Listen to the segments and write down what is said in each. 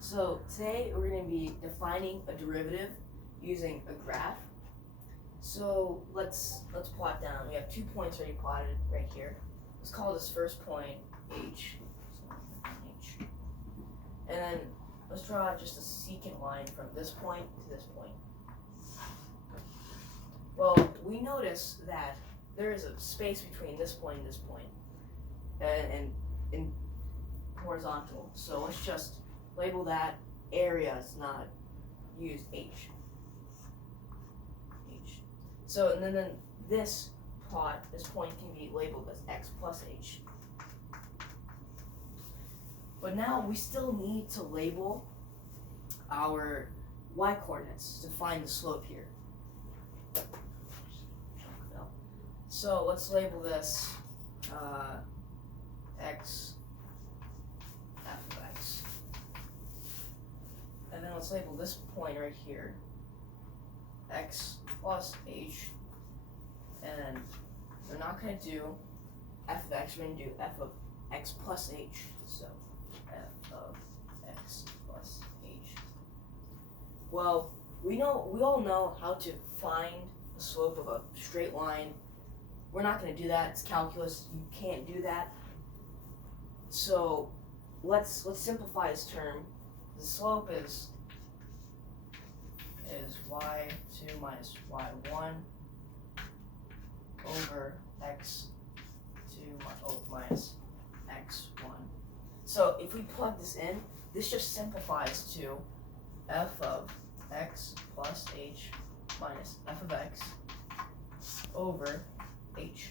So today we're going to be defining a derivative using a graph. So let's plot down. We have 2 points already plotted right here. Let's call this first point H. So H. And then let's draw just a secant line from this point to this point. Well, we notice that there is a space between this point and this point, and in horizontal. So let's just label that area as not used H. So and then this point can be labeled as X plus H. But now we still need to label our y coordinates to find the slope here. So let's label this X f of X. And then let's label this point right here X plus H. And we're not going to do f of X, we're going to do f of X plus H. So f of X plus H. Well, we all know how to find the slope of a straight line. We're not going to do that. It's calculus. You can't do that. So let's simplify this term. The slope is y2 minus y1 over x2 minus x1. So if we plug this in, this just simplifies to f of x plus h minus f of x over h.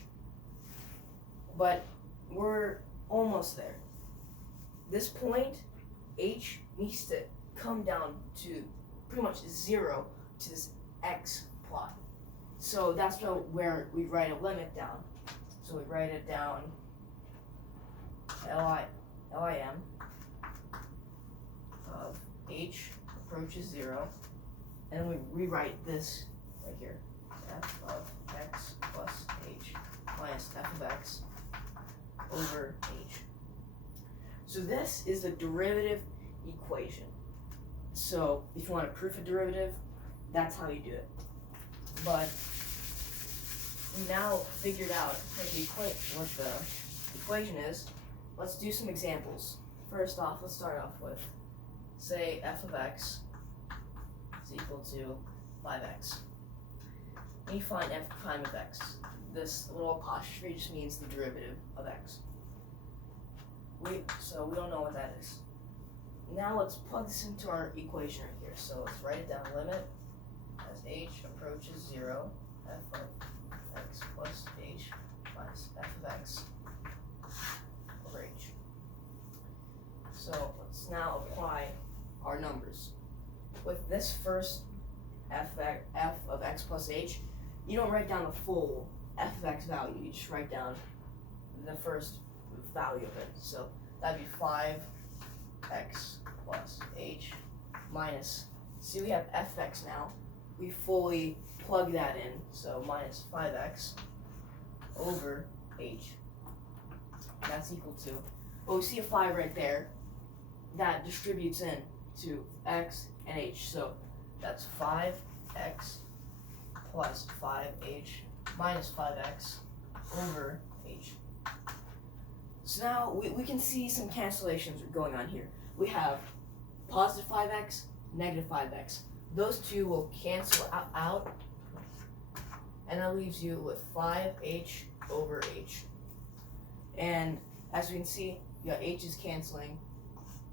But we're almost there. This point, h, needs to come down to pretty much 0 to this x plot. So that's where we write a limit down. So we write it down lim of h approaches 0, and we rewrite this right here, f of x plus h minus f of x over h. So this is the derivative equation. So if you want to prove a derivative, that's how you do it. But we now figured out what the equation is. Let's do some examples. First off, let's start off with, say, f of x is equal to 5x. And you find f prime of x. This little apostrophe just means the derivative of x. So we don't know what that is. Now let's plug this into our equation right here. So let's write it down. Limit as h approaches 0, f of x plus h minus f of x over h. So let's now apply our numbers. With this first f of x plus h, you don't write down the full f of x value. You just write down the first value of it. So that'd be 5x plus h minus, see, we have fx now. We fully plug that in, so minus 5x over h. That's equal to, well, we see a 5 right there. That distributes in to x and h. So that's 5x plus 5h minus 5x over h. So now we can see some cancellations going on here. We have positive 5x, negative 5x. Those two will cancel out, and that leaves you with 5h over h. And as we can see, you got h's canceling.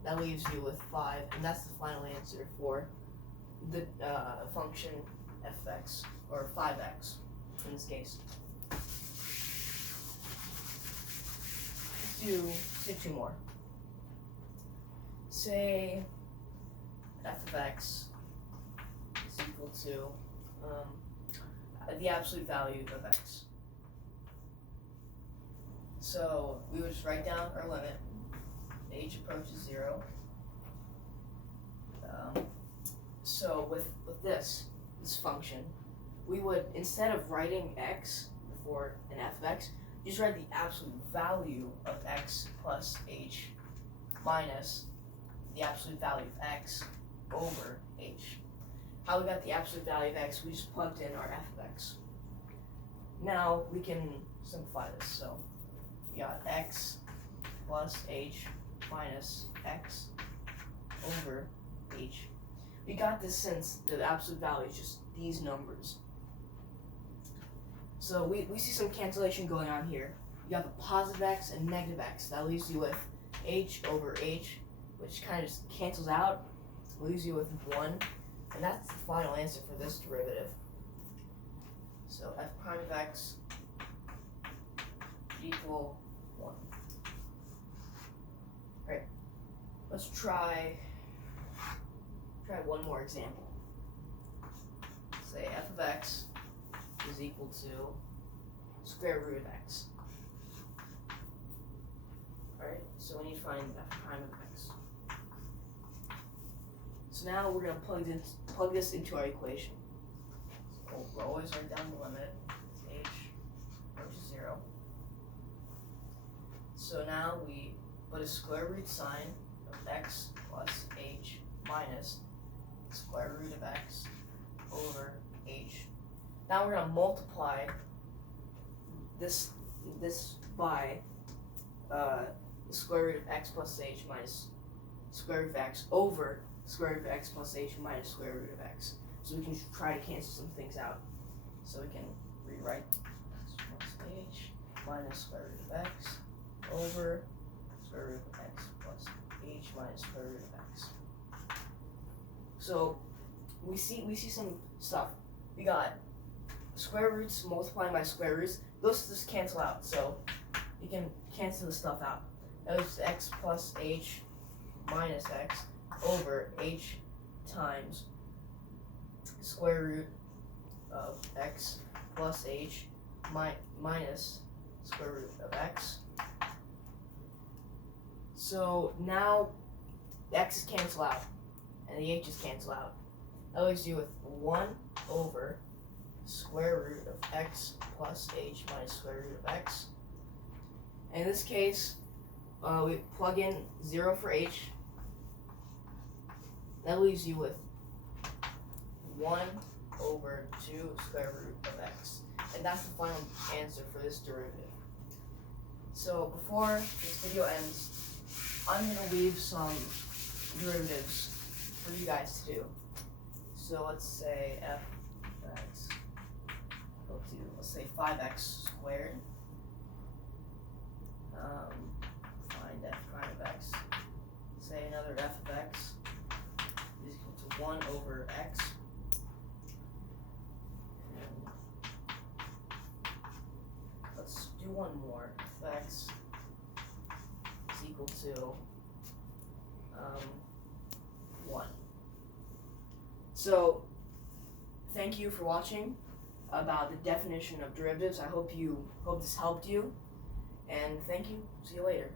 That leaves you with 5, and that's the final answer for the function fx, or 5x in this case. Let's do 2 more. Say f of x is equal to the absolute value of x. So we would just write down our limit. H approaches 0. So with this function, we would, instead of writing x before an f of x, just write the absolute value of x plus h minus the absolute value of x over h. How we got the absolute value of x, we just plugged in our f of x. Now we can simplify this. So we got x plus h minus x over h. We got this since the absolute value is just these numbers. So we see some cancellation going on here. You got the positive x and negative x. That leaves you with h over h, which kind of just cancels out. Leaves you with 1. And that's the final answer for this derivative. So f prime of x equal 1. Alright, let's try one more example. Say f of x is equal to square root of x. Alright, so we need to find f prime of x. So now we're going to plug this into our equation. So we'll always write down the limit. H approaches 0. So now we put a square root sign of x plus h minus square root of x over h. Now we're going to multiply this by the square root of x plus h minus square root of x over square root of x plus h minus square root of x. So we can try to cancel some things out. So we can rewrite x plus h minus square root of x over square root of x plus h minus square root of x. So we see some stuff. We got square roots multiplying by square roots. Those just cancel out. So you can cancel the stuff out. That was x plus h minus x over h times square root of x plus h minus square root of x. So now the x's cancel out and the h's cancel out. That leaves you with 1 over square root of x plus h minus square root of x. And in this case, we plug in 0 for h. That leaves you with 1 over 2 square root of x. And that's the final answer for this derivative. So before this video ends, I'm going to leave some derivatives for you guys to do. So let's say f of x equal to, let's say 5x squared. Find f prime of x. Say another f of x is equal to 1 over x. And let's do one more. F of x is equal to 1. So thank you for watching about the definition of derivatives. I hope this helped you, and thank you. See you later.